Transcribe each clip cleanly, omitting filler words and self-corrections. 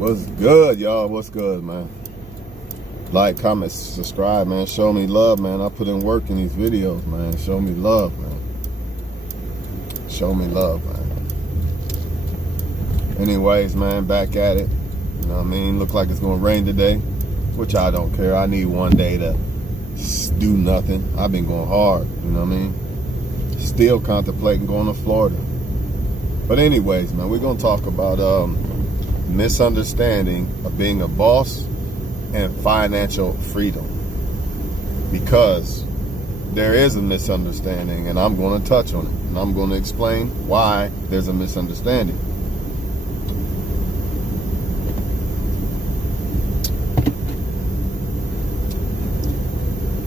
What's good, y'all? What's good, man? Like, comment, subscribe, man. Show me love, man. I put in work in these videos, man. Show me love, man. Show me love, man. Anyways, man, back at it. You know what I mean? Look like it's gonna rain today, which I don't care. I need one day to do nothing. I've been going hard, you know what I mean? Still contemplating going to Florida. But anyways, man, we're gonna talk about misunderstanding of being a boss and financial freedom, because there is a misunderstanding, and I'm going to touch on it, and I'm going to explain why there's a misunderstanding.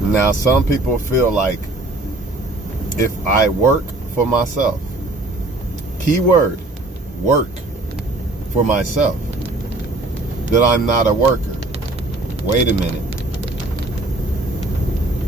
Now, some people feel like if I work for myself, keyword, work for myself, that I'm not a worker. Wait a minute.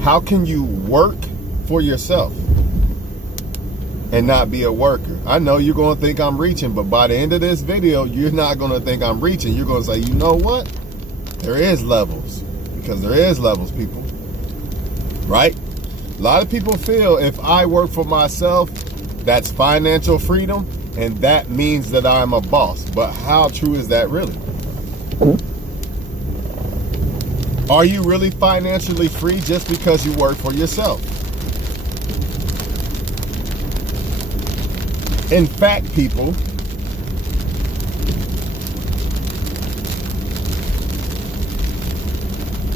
How can you work for yourself and not be a worker? I know you're going to think I'm reaching, but by the end of this video, you're not going to think I'm reaching. You're going to say, you know what? There is levels, because there is levels, people. Right? A lot of people feel if I work for myself, that's financial freedom, and that means that I'm a boss. But how true is that really? Are you really financially free just because you work for yourself? In fact, people,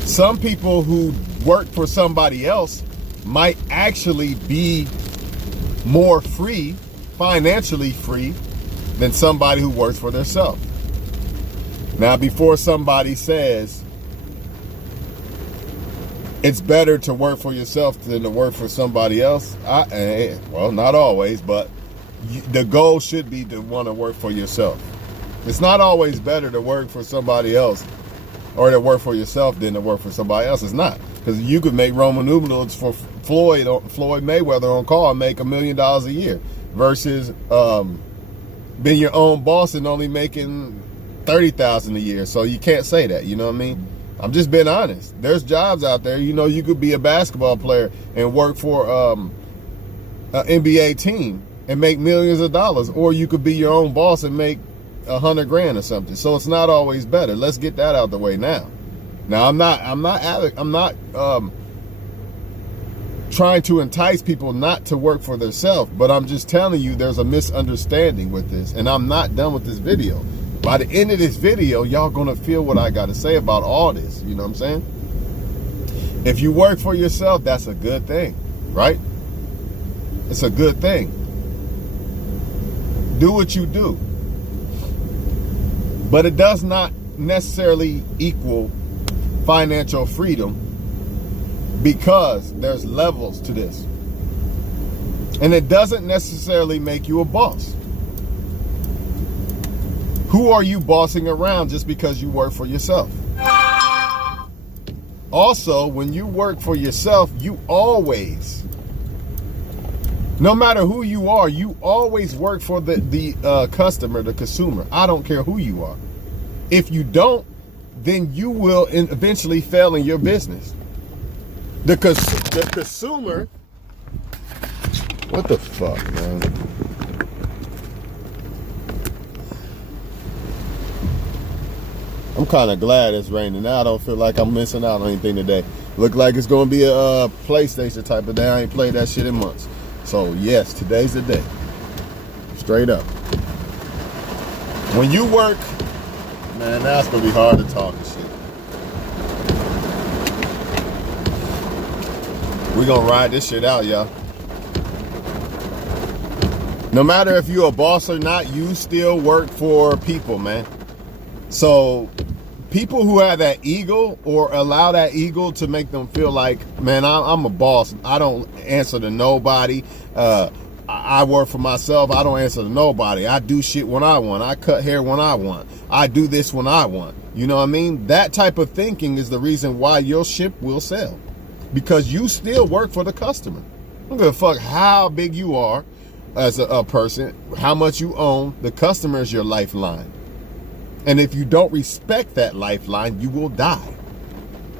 some people who work for somebody else might actually be more free, financially free, than somebody who works for themselves. Now, before somebody says it's better to work for yourself than to work for somebody else, well, not always, but the goal should be to want to work for yourself. It's not always better to work for somebody else or to work for yourself than to work for somebody else. It's not, because you could make Roman numerals for Floyd Mayweather on call and make $1 million a year versus being your own boss and only making $30,000 a year. So you can't say that, you know what I mean? I'm just being honest. There's jobs out there. You know, you could be a basketball player and work for an NBA team and make millions of dollars, or you could be your own boss and make $100 grand or something. So it's not always better. Let's get that out the way now. Now, I'm not trying to entice people not to work for themselves, but I'm just telling you there's a misunderstanding with this, and I'm not done with this video. By the end of this video, y'all gonna feel what I gotta say about all this. You know what I'm saying? If you work for yourself, that's a good thing, right? It's a good thing. Do what you do. But it does not necessarily equal financial freedom, because there's levels to this. And it doesn't necessarily make you a boss. Who are you bossing around just because you work for yourself? Also, when you work for yourself, you always, no matter who you are, you always work for the customer, the consumer. I don't care who you are. If you don't, then you will eventually fail in your business. The consumer, what the fuck, man? I'm kind of glad it's raining. Now I don't feel like I'm missing out on anything today. Look like it's going to be a PlayStation type of day. I ain't played that shit in months. So yes, today's the day. Straight up. When you work, man, now it's going to be hard to talk and shit. We're going to ride this shit out, y'all. No matter if you're a boss or not, you still work for people, man. So people who have that ego, or allow that ego to make them feel like, man, I'm a boss. I don't answer to nobody. I work for myself. I don't answer to nobody. I do shit when I want. I cut hair when I want. I do this when I want. You know what I mean? That type of thinking is the reason why your ship will sail. Because you still work for the customer. I don't give a fuck how big you are as a person, how much you own. The customer is your lifeline. And if you don't respect that lifeline, you will die.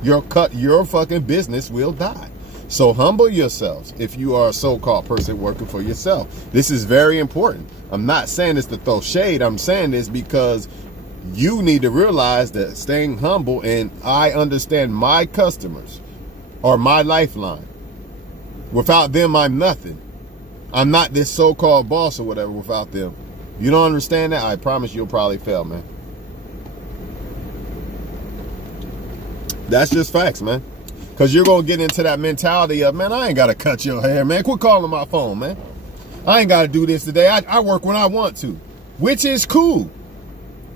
Your fucking business will die. So humble yourselves if you are a so-called person working for yourself. This is very important. I'm not saying this to throw shade. I'm saying this because you need to realize that staying humble, and I understand my customers are my lifeline. Without them, I'm nothing. I'm not this so-called boss or whatever without them. You don't understand that? I promise you'll probably fail, man. That's just facts, man. Because you're going to get into that mentality of, man, I ain't got to cut your hair, man. Quit calling my phone, man. I ain't got to do this today. I work when I want to, which is cool.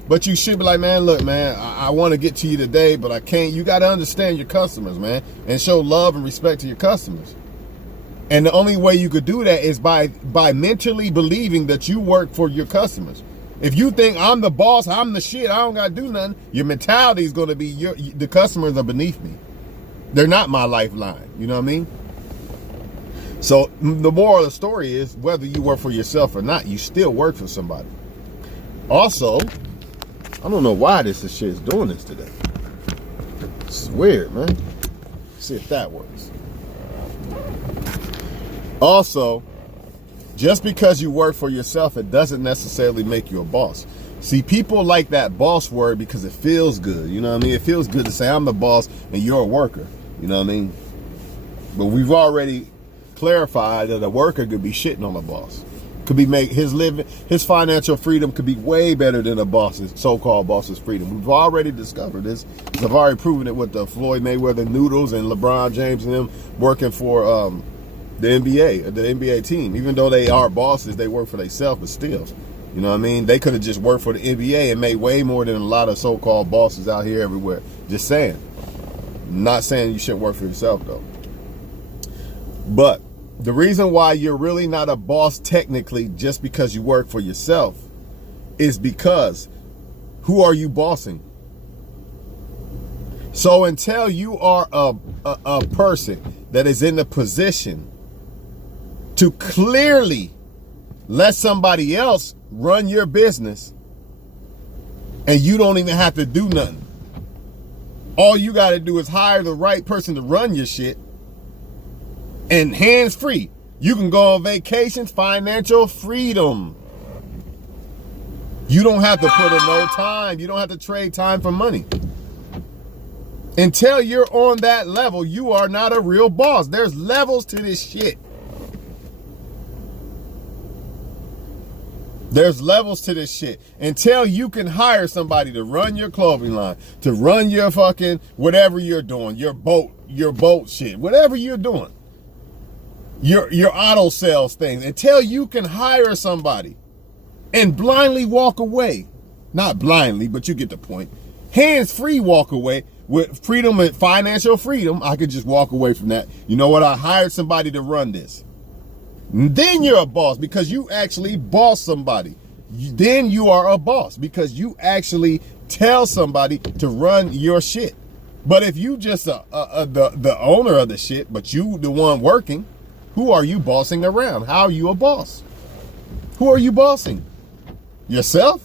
But you should be like, man, look, man, I want to get to you today, but I can't. You got to understand your customers, man, and show love and respect to your customers. And the only way you could do that is by mentally believing that you work for your customers. If you think I'm the boss, I'm the shit, I don't got to do nothing, your mentality is going to be the customers are beneath me. They're not my lifeline. You know what I mean? So the moral of the story is, whether you work for yourself or not, you still work for somebody. Also, I don't know why this shit is doing this today. It's weird, man. Let's see if that works. Also, just because you work for yourself, it doesn't necessarily make you a boss. See, people like that boss word because it feels good. You know what I mean? It feels good to say I'm the boss and you're a worker. You know what I mean? But we've already clarified that a worker could be shitting on a boss. Could be his financial freedom could be way better than a boss's, so-called boss's freedom. We've already discovered this. I've already proven it with the Floyd Mayweather Noodles and LeBron James and them working for the NBA team. Even though they are bosses, they work for themselves, but still. You know what I mean? They could have just worked for the NBA and made way more than a lot of so-called bosses out here everywhere. Just saying. Not saying you shouldn't work for yourself, though. But the reason why you're really not a boss technically just because you work for yourself is because who are you bossing? So until you are a person that is in the position to clearly let somebody else run your business and you don't even have to do nothing. All you got to do is hire the right person to run your shit, and hands free. You can go on vacations, financial freedom. You don't have to put in no time. You don't have to trade time for money. Until you're on that level, you are not a real boss. There's levels to this shit. There's levels to this shit. Until you can hire somebody to run your clothing line, to run your fucking whatever you're doing, your boat shit, whatever you're doing, your auto sales things. Until you can hire somebody and blindly walk away, not blindly, but you get the point. Hands free walk away with freedom and financial freedom. I could just walk away from that. You know what? I hired somebody to run this. Then you're a boss because you actually boss somebody. Then you are a boss because you actually tell somebody to run your shit. But if you just the owner of the shit, but you the one working, who are you bossing around? How are you a boss? Who are you bossing? Yourself?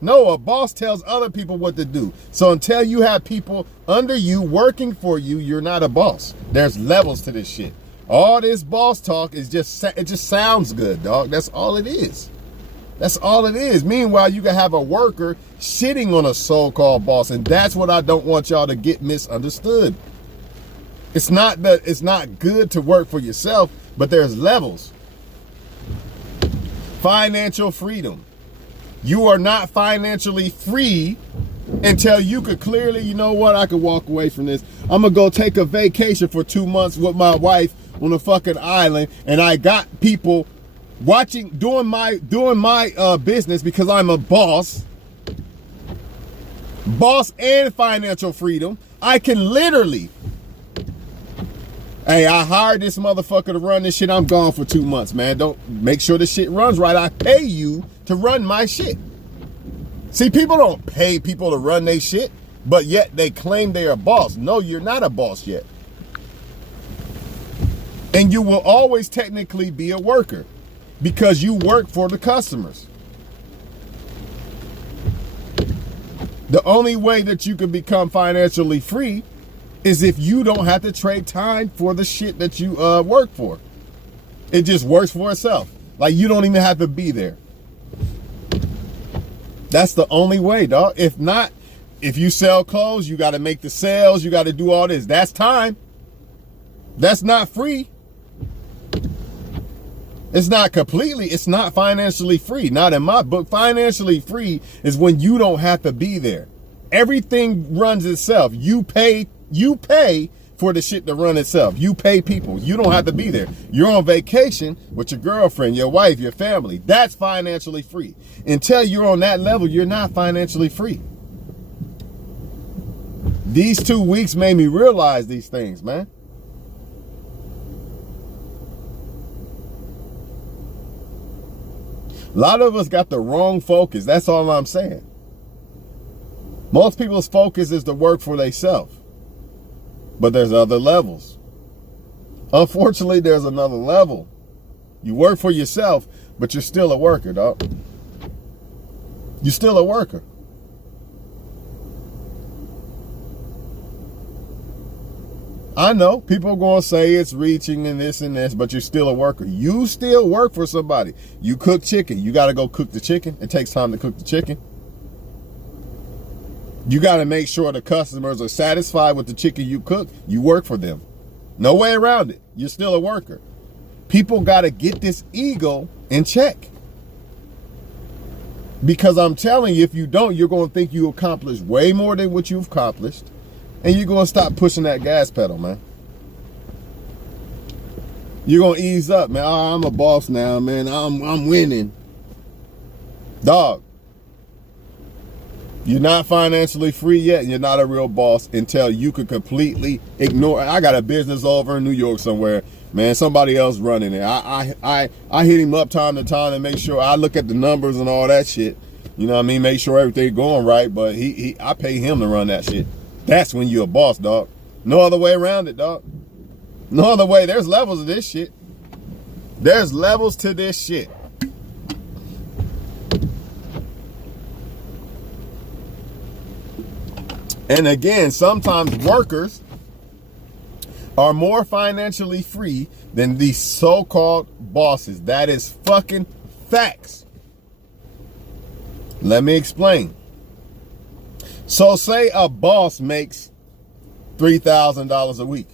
No, a boss tells other people what to do. So until you have people under you working for you, you're not a boss. There's levels to this shit. All this boss talk is it just sounds good, dog. That's all it is. That's all it is. Meanwhile, you can have a worker shitting on a so-called boss, and that's what I don't want y'all to get misunderstood. It's not good to work for yourself, but there's levels. Financial freedom. You are not financially free until you could clearly, you know what, I could walk away from this. I'm gonna go take a vacation for 2 months with my wife on a fucking island, and I got people watching, doing my business because I'm a boss and financial freedom. I can literally, hey, I hired this motherfucker to run this shit. I'm gone for 2 months, man. Don't make sure the shit runs right. I pay you to run my shit. See, people don't pay people to run their shit, but yet they claim they're a boss. No, you're not a boss yet. And you will always technically be a worker because you work for the customers. The only way that you can become financially free is if you don't have to trade time for the shit that you work for. It just works for itself. Like, you don't even have to be there. That's the only way, dog. If not, if you sell clothes, you got to make the sales. You got to do all this. That's time. That's not free. It's not completely, it's not financially free. Not in my book. Financially free is when you don't have to be there. Everything runs itself. You pay for the shit to run itself. You pay people. You don't have to be there. You're on vacation with your girlfriend, your wife, your family. That's financially free. Until you're on that level, you're not financially free. These 2 weeks made me realize these things, man. A lot of us got the wrong focus. That's all I'm saying. Most people's focus is to work for themselves. But there's other levels. Unfortunately, there's another level. You work for yourself, but you're still a worker, dog. You're still a worker. I know people are going to say it's reaching and this, but you're still a worker. You still work for somebody. You cook chicken. You got to go cook the chicken. It takes time to cook the chicken. You got to make sure the customers are satisfied with the chicken you cook. You work for them. No way around it. You're still a worker. People got to get this ego in check. Because I'm telling you, if you don't, you're going to think you accomplished way more than what you've accomplished. And you're going to stop pushing that gas pedal, man. You're going to ease up, man. Oh, I'm a boss now, man. I'm winning. Dog. You're not financially free yet, and you're not a real boss until you can completely ignore. I got a business over in New York somewhere, man. Somebody else running it. I hit him up time to time to make sure I look at the numbers and all that shit. You know what I mean? Make sure everything's going right. But I pay him to run that shit. That's when you're a boss, dog. No other way around it, dog. No other way. There's levels of this shit. There's levels to this shit. And again, sometimes workers are more financially free than these so-called bosses. That is fucking facts. Let me explain. So say a boss makes $3,000 a week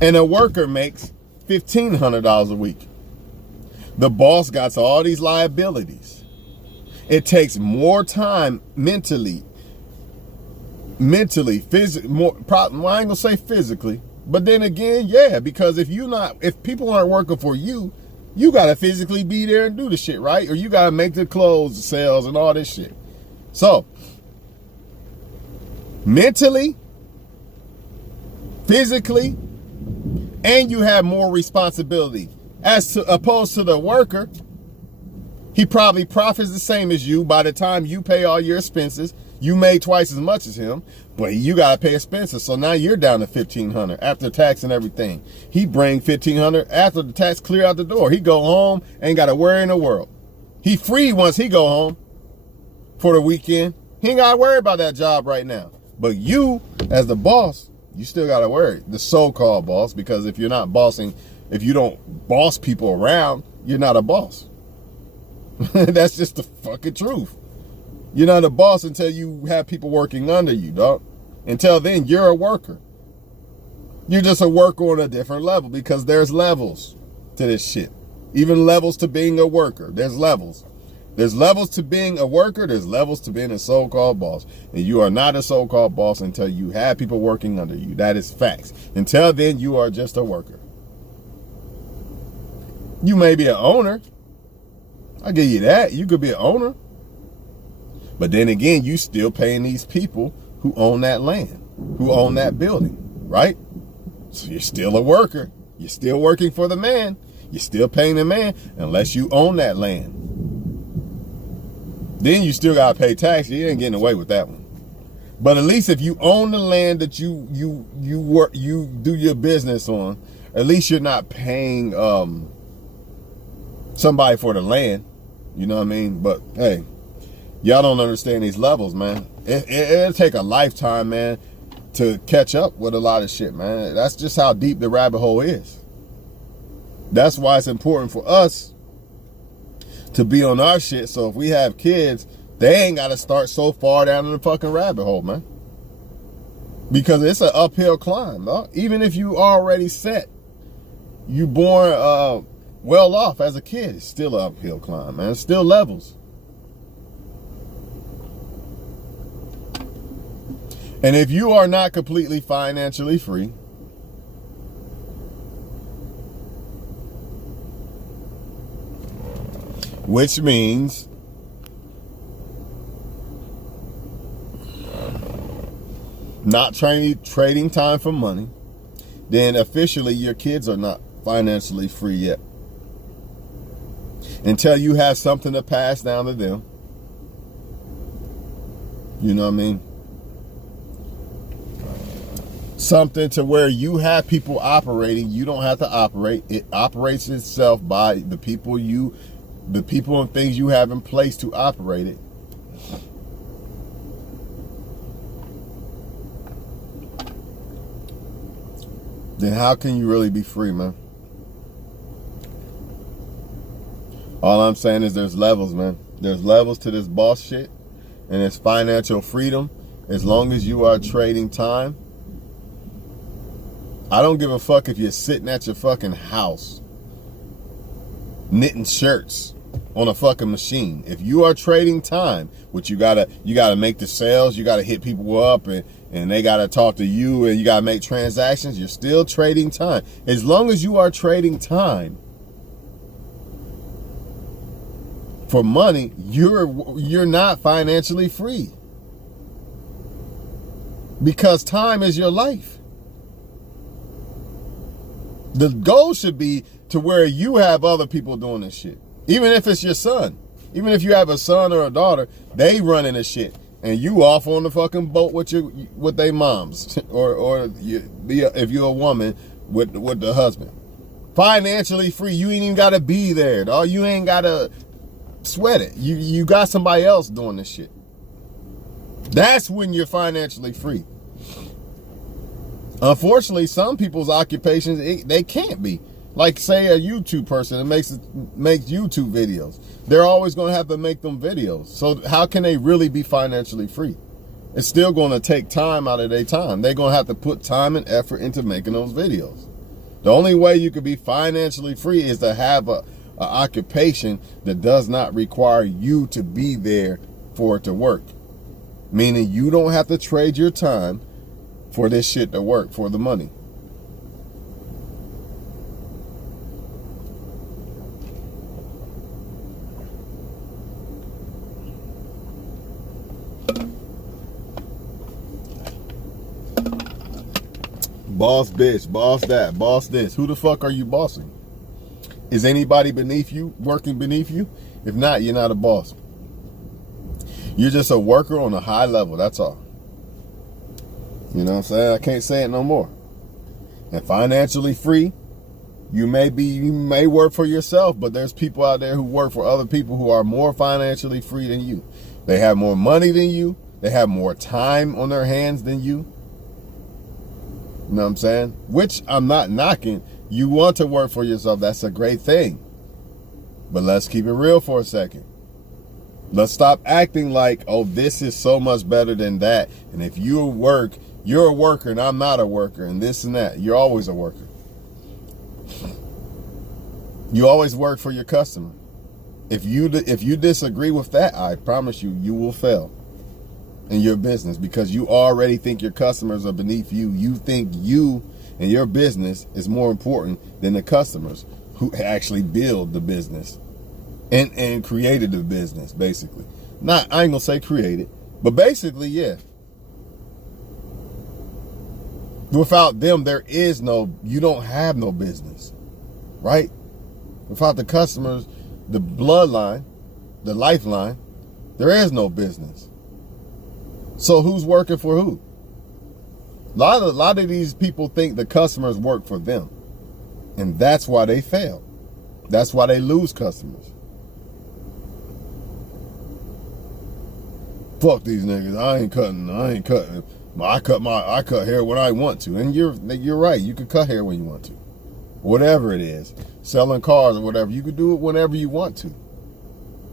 and a worker makes $1,500 a week. The boss got all these liabilities. It takes more time mentally, physically, more, I ain't gonna say physically, but then again, yeah, because if people aren't working for you, you gotta physically be there and do the shit, right? Or you gotta make the clothes, the sales, and all this shit. So, mentally, physically, and you have more responsibility. Opposed to the worker, he probably profits the same as you. By the time you pay all your expenses, you made twice as much as him, but you got to pay expenses. So now you're down to $1,500 after tax and everything. He bring $1,500 after the tax clear out the door. He go home, ain't got to worry in the world. He free once he go home for the weekend. He ain't got to worry about that job right now. But you, as the boss, you still got to worry. The so-called boss, because if you're not bossing, if you don't boss people around, you're not a boss. That's just the fucking truth. You're not a boss until you have people working under you, dog. Until then, you're a worker. You're just a worker on a different level because there's levels to this shit. Even levels to being a worker. There's levels. There's levels to being a worker. There's levels to being a so-called boss. And you are not a so-called boss until you have people working under you. That is facts. Until then, you are just a worker. You may be an owner. I'll give you that. You could be an owner. But then again, you still paying these people who own that land, who own that building, right? So you're still a worker. You're still working for the man. You're still paying the man unless you own that land. Then you still got to pay tax. You ain't getting away with that one. But at least if you own the land that you do your business on, at least you're not paying somebody for the land. You know what I mean? But hey, Y'all don't understand these levels, man. It'll take a lifetime, man, to catch up with a lot of shit, man. That's just how deep the rabbit hole is. That's why it's important for us to be on our shit. So if we have kids, they ain't got to start so far down in the fucking rabbit hole, man. Because it's an uphill climb, though. Even if you already set, you born well off as a kid, it's still an uphill climb, man. It's still levels. And if you are not completely financially free, which means not trading time for money, then officially your kids are not financially free yet. Until you have something to pass down to them. You know what I mean? Something to where you have people operating, you don't have to operate. It operates itself by the people and things you have in place to operate it. Then how can you really be free, man? All I'm saying is there's levels, man. There's levels to this boss shit, and it's financial freedom as long as you are trading time. I don't give a fuck if you're sitting at your fucking house knitting shirts on a fucking machine. If you are trading time, which you gotta make the sales, you gotta hit people up and they gotta talk to you and you gotta make transactions, you're still trading time. As long as you are trading time for money, you're not financially free. Because time is your life. The goal should be to where you have other people doing this shit. Even if it's your son. Even if you have a son or a daughter, they running this shit. And you off on the fucking boat with their moms. or if you're a woman, with the husband. Financially free. You ain't even got to be there, dog. You ain't got to sweat it. You got somebody else doing this shit. That's when you're financially free. Unfortunately, some people's occupations, they can't be. Like, say, a YouTube person that makes YouTube videos. They're always going to have to make them videos. So how can they really be financially free? It's still going to take time out of their time. They're going to have to put time and effort into making those videos. The only way you could be financially free is to have a occupation that does not require you to be there for it to work. Meaning you don't have to trade your time for this shit to work, for the money. Boss bitch, boss that, boss this. Who the fuck are you bossing? Is anybody beneath you, working beneath you? If not, you're not a boss. You're just a worker on a high level, that's all. You know what I'm saying? I can't say it no more. And financially free, you may work for yourself, but there's people out there who work for other people who are more financially free than you. They have more money than you. They have more time on their hands than you. You know what I'm saying? Which I'm not knocking. You want to work for yourself. That's a great thing. But let's keep it real for a second. Let's stop acting like, oh, this is so much better than that. And if you work, you're a worker and I'm not a worker and this and that. You're always a worker. You always work for your customer. If you disagree with that, I promise you, you will fail in your business because you already think your customers are beneath you. You think you and your business is more important than the customers who actually build the business and created the business, basically. I ain't gonna say created, but basically, yeah. Without them, you don't have no business, right? Without the customers, the bloodline, the lifeline, there is no business. So who's working for who? A lot of these people think the customers work for them. And that's why they fail. That's why they lose customers. Fuck these niggas. I ain't cutting. I cut hair when I want to. And you're right. You can cut hair when you want to. Whatever it is. Selling cars or whatever. You can do it whenever you want to.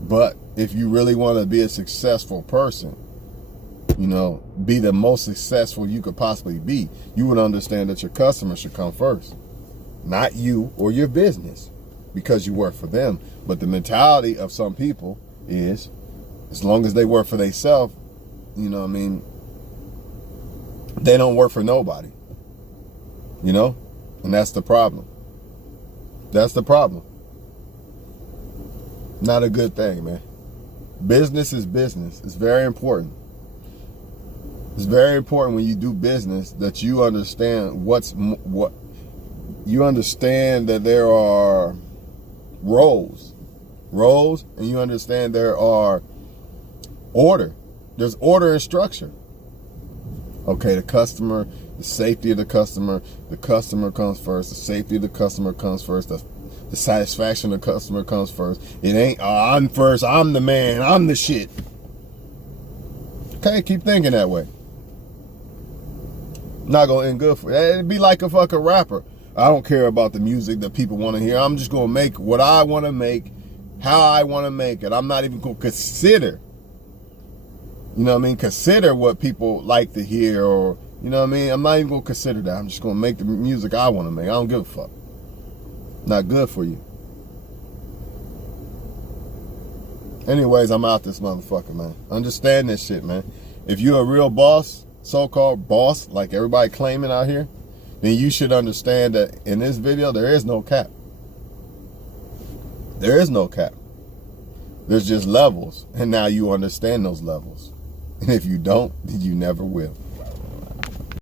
But if you really want to be a successful person, you know, be the most successful you could possibly be, you would understand that your customer should come first. Not you or your business, because you work for them. But the mentality of some people is, as long as they work for themselves, you know what I mean, they don't work for nobody. You know? And that's the problem. That's the problem. Not a good thing, man. Business is business. It's very important. It's very important when you do business that you understand what you understand, that there are roles, and you understand there are order. There's order and structure. Okay, the customer, the safety of the customer comes first. The safety of the customer comes first. The satisfaction of the customer comes first. It ain't, I'm first, I'm the man, I'm the shit. Okay, keep thinking that way. Not gonna end good for you. It'd be like a fucking rapper. I don't care about the music that people want to hear. I'm just gonna make what I want to make, how I want to make it. I'm not even gonna consider, you know what I mean, consider what people like to hear, or, you know what I mean. I'm not even gonna consider that. I'm just gonna make the music I want to make. I don't give a fuck. Not good for you. Anyways, I'm out this motherfucker, man. Understand this shit, man. If you're a real boss, so-called boss, like everybody claiming out here, then you should understand that in this video, there is no cap. There is no cap. There's just levels. And now you understand those levels. And if you don't, then you never will.